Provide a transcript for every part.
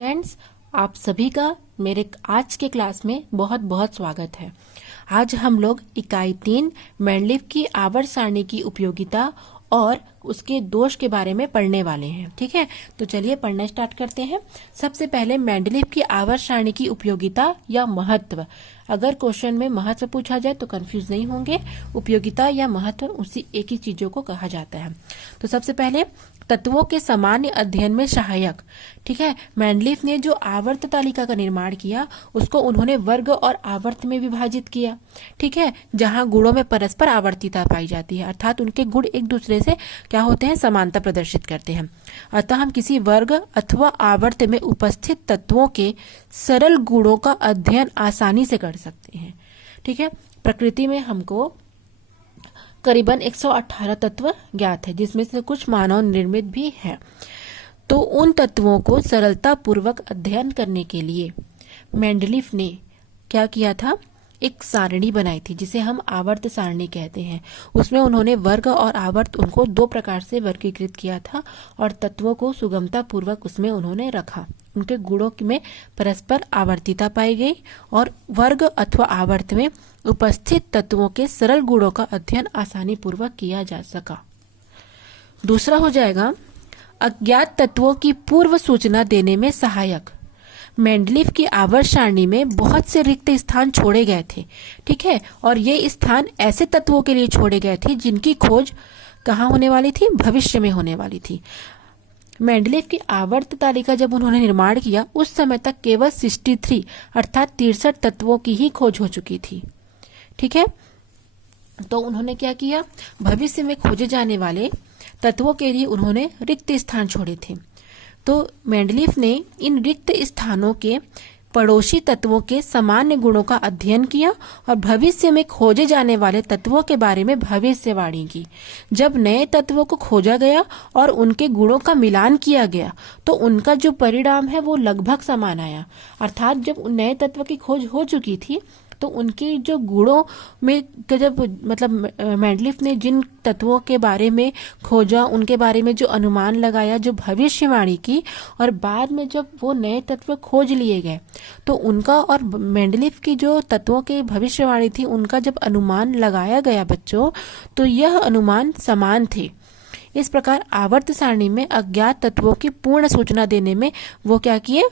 Friends, आप सभी का मेरे आज के क्लास में बहुत बहुत स्वागत है। आज हम लोग इकाई 3 मेंडलीव की आवर्त सारणी की उपयोगिता और उसके दोष के बारे में पढ़ने वाले हैं। ठीक है, तो चलिए पढ़ना स्टार्ट करते हैं। सबसे पहले मेंडलीव की आवर्त सारणी की उपयोगिता या महत्व। अगर क्वेश्चन में महत्व पूछा जाए तो कंफ्यूज नहीं होंगे। उपयोगिता या महत्व उसी एक ही चीजों को कहा जाता है। तो सबसे पहले तत्वों के सामान्य अध्ययन में सहायक। ठीक है, मेंडलीव ने जो आवर्त तालिका का निर्माण किया उसको उन्होंने वर्ग और आवर्त में विभाजित किया। ठीक है, जहां गुणों में परस्पर आवर्तिता पाई जाती है, अर्थात उनके गुण एक दूसरे से क्या होते हैं, समानता प्रदर्शित करते हैं। अतः हम किसी वर्ग अथवा आवर्त में उपस्थित तत्वों के सरल गुणों का अध्ययन आसानी से कर सकते हैं। ठीक है, प्रकृति में हमको करीबन 118 तत्व ज्ञात है, जिसमें से कुछ मानव निर्मित भी है। तो उन तत्वों को सरलता पूर्वक अध्ययन करने के लिए मेंडलीव ने क्या किया था, एक सारणी बनाई थी जिसे हम आवर्त सारणी कहते हैं। उसमें उन्होंने वर्ग और आवर्त उनको दो प्रकार से वर्गीकृत किया था और तत्वों को सुगमता पूर्वक उसमें उन्होंने रखा। उनके गुणों में परस्पर आवर्तिता पाई गई और वर्ग अथवा आवर्त में उपस्थित तत्वों के सरल गुणों का अध्ययन आसानी पूर्वक किया जा सका। दूसरा हो जाएगा अज्ञात तत्वों की पूर्व सूचना देने में सहायक। मेंडलीव की आवर्त सारणी में बहुत से रिक्त स्थान छोड़े गए थे। ठीक है, और ये स्थान ऐसे तत्वों के लिए छोड़े गए थे जिनकी खोज कहाँ होने वाली थी, भविष्य में होने वाली थी। मेंडलीव की आवर्त तालिका जब उन्होंने निर्माण किया उस समय तक केवल 63 अर्थात 63 तत्वों की ही खोज हो चुकी थी। ठीक है, तो उन्होंने क्या किया, भविष्य में खोजे जाने वाले तत्वों के लिए उन्होंने रिक्त स्थान छोड़े थे। तो मेंडलीव ने इन रिक्त स्थानों के पड़ोसी तत्वों के सामान्य गुणों का अध्ययन किया और भविष्य में खोजे जाने वाले तत्वों के बारे में भविष्यवाणी की। जब नए तत्वों को खोजा गया और उनके गुणों का मिलान किया गया तो उनका जो परिणाम है वो लगभग समान आया। अर्थात जब नए तत्व की खोज हो चुकी थी तो उनके जो गुणों में जब मेंडलीव ने जिन तत्वों के बारे में खोजा, उनके बारे में जो अनुमान लगाया, जो भविष्यवाणी की, और बाद में जब वो नए तत्व खोज लिए गए तो उनका और मेंडलीव की जो तत्वों की भविष्यवाणी थी उनका जब अनुमान लगाया गया बच्चों, तो यह अनुमान समान थे। इस प्रकार आवर्त सारणी में अज्ञात तत्वों की पूर्ण सूचना देने में वो क्या किए,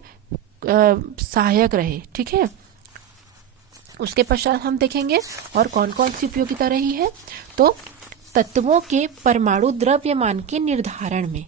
सहायक रहे। ठीक है, उसके पश्चात हम देखेंगे और कौन कौन सी उपयोगिता रही है। तो तत्वों के परमाणु द्रव्यमान के निर्धारण में,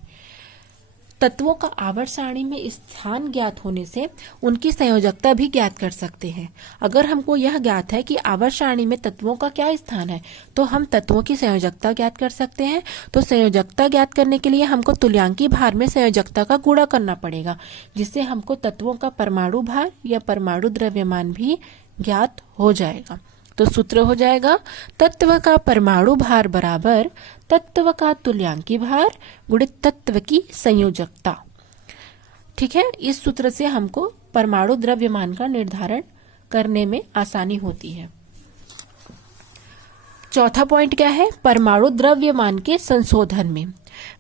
तत्वों का आवर्त सारणी में स्थान ज्ञात होने से उनकी संयोजकता भी ज्ञात कर सकते हैं। अगर हमको यह ज्ञात है कि आवर्त सारणी में तत्वों का क्या स्थान है तो हम तत्वों की संयोजकता ज्ञात कर सकते हैं। तो संयोजकता ज्ञात करने के लिए हमको तुल्यांकी भार में संयोजकता का गुणा करना पड़ेगा, जिससे हमको तत्वों का परमाणु भार या परमाणु द्रव्यमान भी ज्ञात हो जाएगा। तो सूत्र हो जाएगा तत्व का परमाणु भार बराबर तत्व का तुल्यांकी भार गुणित तत्व की संयोजकता। ठीक है, इस सूत्र से हमको परमाणु द्रव्यमान का निर्धारण करने में आसानी होती है। चौथा पॉइंट क्या है, परमाणु द्रव्यमान के संशोधन में।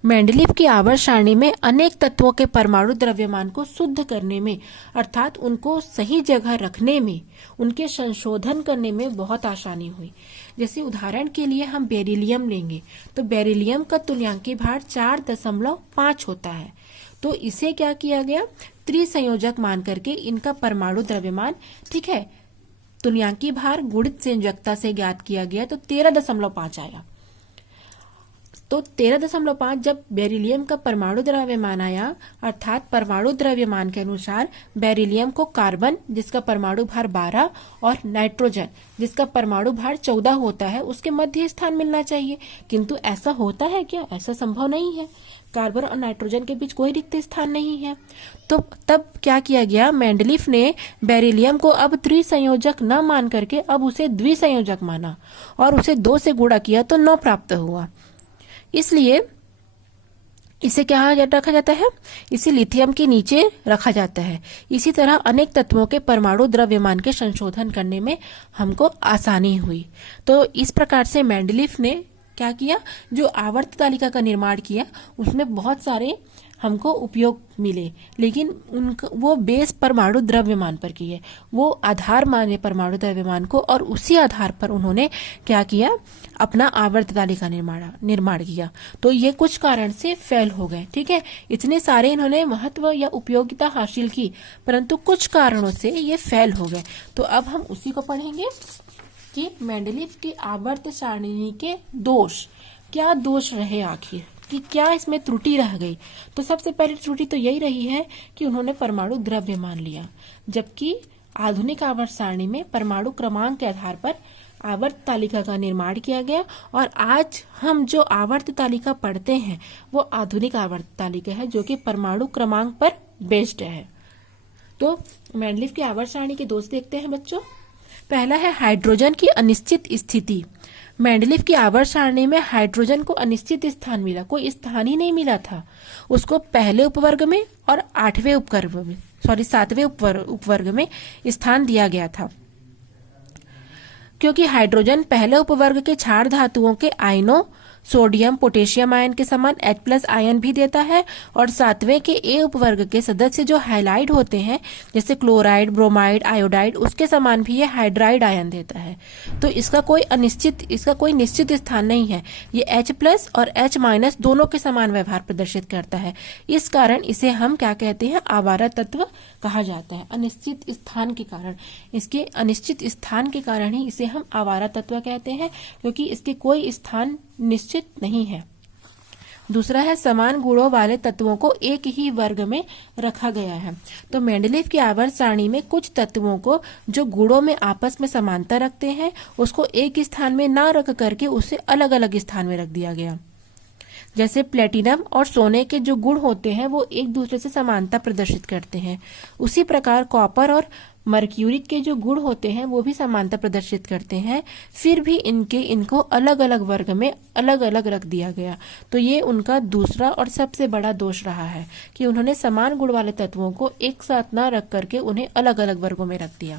मेंडलीव की आवर्त सारणी में अनेक तत्वों के परमाणु द्रव्यमान को शुद्ध करने में, अर्थात उनको सही जगह रखने में, उनके संशोधन करने में बहुत आसानी हुई। जैसे उदाहरण के लिए हम बेरिलियम लेंगे तो बेरिलियम का तुल्यांकी भार 4.5 होता है। तो इसे क्या किया गया, त्रिसंयोजक मान करके इनका परमाणु द्रव्यमान, ठीक है, तुल्यांकी भार गुणित संयोजकता से ज्ञात किया गया तो 13.5 आया। तो 13.5 जब बेरिलियम का परमाणु द्रव्यमान आया, अर्थात परमाणु द्रव्यमान के अनुसार बेरिलियम को कार्बन जिसका परमाणु भार 12 और नाइट्रोजन जिसका परमाणु भार 14 होता है उसके मध्य स्थान मिलना चाहिए, किंतु ऐसा होता है क्या, ऐसा संभव नहीं है। कार्बन और नाइट्रोजन के बीच कोई रिक्त स्थान नहीं है। तो तब क्या किया गया, मेंडलीव ने बेरिलियम को अब त्रिसंयोजक न मान करके अब उसे द्विसंयोजक माना और उसे 2 से गुणा किया तो 9 प्राप्त हुआ। इसलिए इसे क्या रखा जाता है, इसे लिथियम के नीचे रखा जाता है। इसी तरह अनेक तत्वों के परमाणु द्रव्यमान के संशोधन करने में हमको आसानी हुई। तो इस प्रकार से मेंडलीव ने क्या किया, जो आवर्त तालिका का निर्माण किया उसमें बहुत सारे हमको उपयोग मिले, लेकिन उनका वो बेस परमाणु द्रव्यमान पर की है, वो आधार माने परमाणु द्रव्यमान को, और उसी आधार पर उन्होंने क्या किया, अपना आवर्त तालिका निर्माण किया। तो ये कुछ कारण से फेल हो गए। ठीक है, इतने सारे इन्होंने महत्व या उपयोगिता हासिल की, परंतु कुछ कारणों से ये फेल हो गए। तो अब हम उसी को पढ़ेंगे कि मेंडलीव की आवर्त सारणी के दोष, क्या दोष रहे आखिर, कि क्या इसमें त्रुटि रह गई। तो सबसे पहली त्रुटि तो यही रही है कि उन्होंने परमाणु द्रव्यमान लिया, जबकि आधुनिक आवर्त सारणी में परमाणु क्रमांक के आधार पर आवर्त तालिका का निर्माण किया गया। और आज हम जो आवर्त तालिका पढ़ते हैं वो आधुनिक आवर्त तालिका है, जो कि परमाणु क्रमांक पर बेस्ड है। तो मेंडलीव की आवर्त सारणी के दोष देखते हैं बच्चों। पहला है हाइड्रोजन की अनिश्चित स्थिति। मेंडलीव की आवर्त सारणी में हाइड्रोजन को अनिश्चित स्थान मिला, कोई स्थान ही नहीं मिला था उसको। पहले उपवर्ग में और सातवें उपवर्ग में स्थान दिया गया था, क्योंकि हाइड्रोजन पहले उपवर्ग के क्षार धातुओं के आयनों सोडियम पोटेशियम आयन के समान H+ आयन भी देता है, और सातवें के ए उपवर्ग के सदस्य जो हाइलाइड होते हैं, जैसे क्लोराइड, ब्रोमाइड, आयोडाइड, उसके समान भी ये हाइड्राइड आयन देता है। तो इसका कोई निश्चित स्थान नहीं है। ये H+ और H- दोनों के समान व्यवहार प्रदर्शित करता है। इस कारण इसे हम क्या कहते हैं, आवारा तत्व कहा जाता है। अनिश्चित स्थान के कारण, इसके अनिश्चित स्थान के कारण ही इसे हम आवारा तत्व कहते हैं, क्योंकि इसके कोई स्थान निश्चित नहीं है। दूसरा है समान गुणों वाले तत्वों को एक ही वर्ग में रखा गया है। तो मेंडलीव की आवर्त सारणी में कुछ तत्वों को जो गुणों में आपस में समानता रखते हैं, उसको एक स्थान में ना रख करके उसे अलग अलग स्थान में रख दिया गया। जैसे प्लेटिनम और सोने के जो गुण होते हैं वो एक दूसरे से समानता प्रदर्शित करते हैं, उसी प्रकार कॉपर और मर्क्यूरी के जो गुण होते हैं वो भी समानता प्रदर्शित करते हैं, फिर भी इनको अलग अलग वर्ग में अलग अलग रख दिया गया। तो ये उनका दूसरा और सबसे बड़ा दोष रहा है कि उन्होंने समान गुण वाले तत्वों को एक साथ ना रख करके उन्हें अलग अलग वर्गों में रख दिया।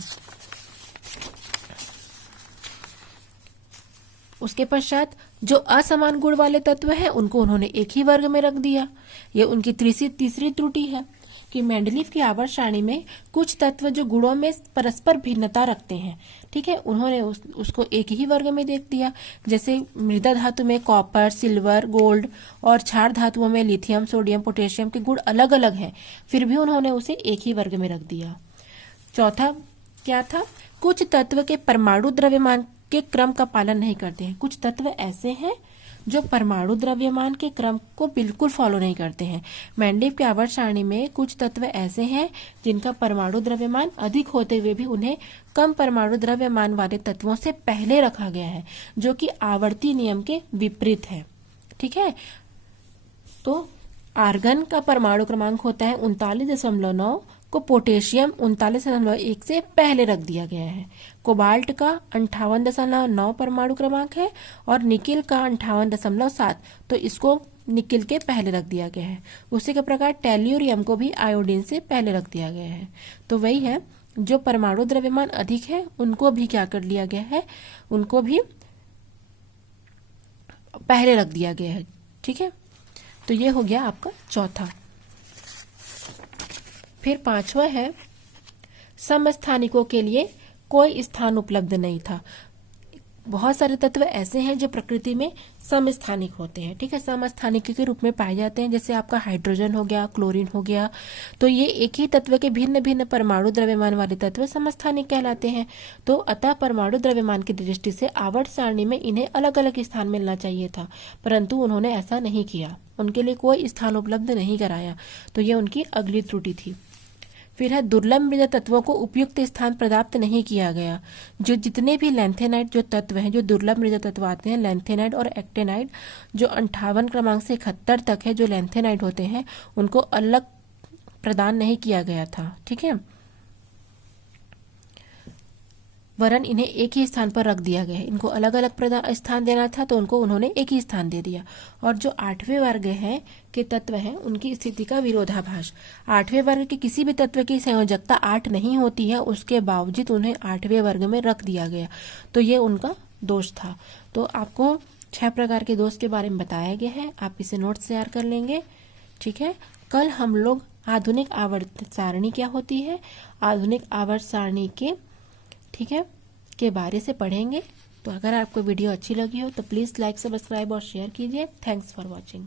उसके पश्चात जो असमान गुण वाले तत्व हैं उनको उन्होंने एक ही वर्ग में रख दिया। ये उनकी तीसरी त्रुटि है कि मेंडलीव की आवर्त सारणी में कुछ तत्व जो गुणों में परस्पर भिन्नता रखते हैं, ठीक है, उन्होंने उसको एक ही वर्ग में देख दिया। जैसे मृदा धातु में कॉपर, सिल्वर, गोल्ड, और क्षार धातुओं में लिथियम, सोडियम, पोटेशियम के गुण अलग अलग हैं, फिर भी उन्होंने उसे एक ही वर्ग में रख दिया। चौथा क्या था, कुछ तत्व के परमाणु द्रव्यमान के क्रम का पालन नहीं करते हैं। कुछ तत्व ऐसे हैं जो परमाणु द्रव्यमान के क्रम को बिल्कुल फॉलो नहीं करते हैं। मेंडलीव की आवर्त सारणी में कुछ तत्व ऐसे हैं जिनका परमाणु द्रव्यमान अधिक होते हुए भी उन्हें कम परमाणु द्रव्यमान वाले तत्वों से पहले रखा गया है, जो कि आवर्ती नियम के विपरीत है। ठीक है, तो आर्गन का परमाणु क्रमांक होता है 39.9 को पोटेशियम 39.1 से पहले रख दिया गया है। कोबाल्ट का 58.9 परमाणु क्रमांक है और निकिल का 58.7, तो इसको निकिल के पहले रख दिया गया है। उसी के प्रकार टेल्यूरियम को भी आयोडीन से पहले रख दिया गया है। तो वही है, जो परमाणु द्रव्यमान अधिक है उनको भी क्या कर लिया गया है, उनको भी पहले रख दिया गया है। ठीक है, तो ये हो गया आपका चौथा। फिर पांचवा है समस्थानिकों के लिए कोई स्थान उपलब्ध नहीं था। बहुत सारे तत्व ऐसे हैं जो प्रकृति में समस्थानिक होते हैं। ठीक है, समस्थानिक के रूप में पाए जाते हैं, जैसे आपका हाइड्रोजन हो गया, क्लोरीन हो गया। तो ये एक ही तत्व के भिन्न भिन्न परमाणु द्रव्यमान वाले तत्व समस्थानिक कहलाते हैं। तो अतः परमाणु द्रव्यमान की दृष्टि से आवर्त सारणी में इन्हें अलग अलग स्थान मिलना चाहिए था, परंतु उन्होंने ऐसा नहीं किया, उनके लिए कोई स्थान उपलब्ध नहीं कराया। तो ये उनकी अगली त्रुटि थी। फिर है दुर्लभ मृदा तत्वों को उपयुक्त स्थान प्रदाप्त नहीं किया गया। जो जितने भी लैंथेनाइड जो तत्व हैं, जो दुर्लभ मृदा तत्व आते हैं, लैंथेनाइड और एक्टेनाइड, जो 58 क्रमांक से 71 तक है, जो लैंथेनाइड होते हैं, उनको अलग प्रदान नहीं किया गया था। ठीक है, वरन इन्हें एक ही स्थान पर रख दिया गया है। इनको अलग अलग स्थान देना था, तो उन्होंने एक ही स्थान दे दिया। और जो 8वें वर्ग हैं के तत्व हैं, उनकी स्थिति का विरोधाभास। 8वें वर्ग के किसी भी तत्व की संयोजकता 8 नहीं होती है, उसके बावजूद उन्हें 8वें वर्ग में रख दिया गया। तो ये उनका दोष था। तो आपको 6 प्रकार के दोष के बारे में बताया गया है, आप इसे नोट्स तैयार कर लेंगे। ठीक है, कल हम लोग आधुनिक आवर्त सारणी क्या होती है, आधुनिक आवर्त सारणी के ठीक है के बारे से पढ़ेंगे। तो अगर आपको वीडियो अच्छी लगी हो तो प्लीज़ लाइक, सब्सक्राइब और शेयर कीजिए। Thanks for watching.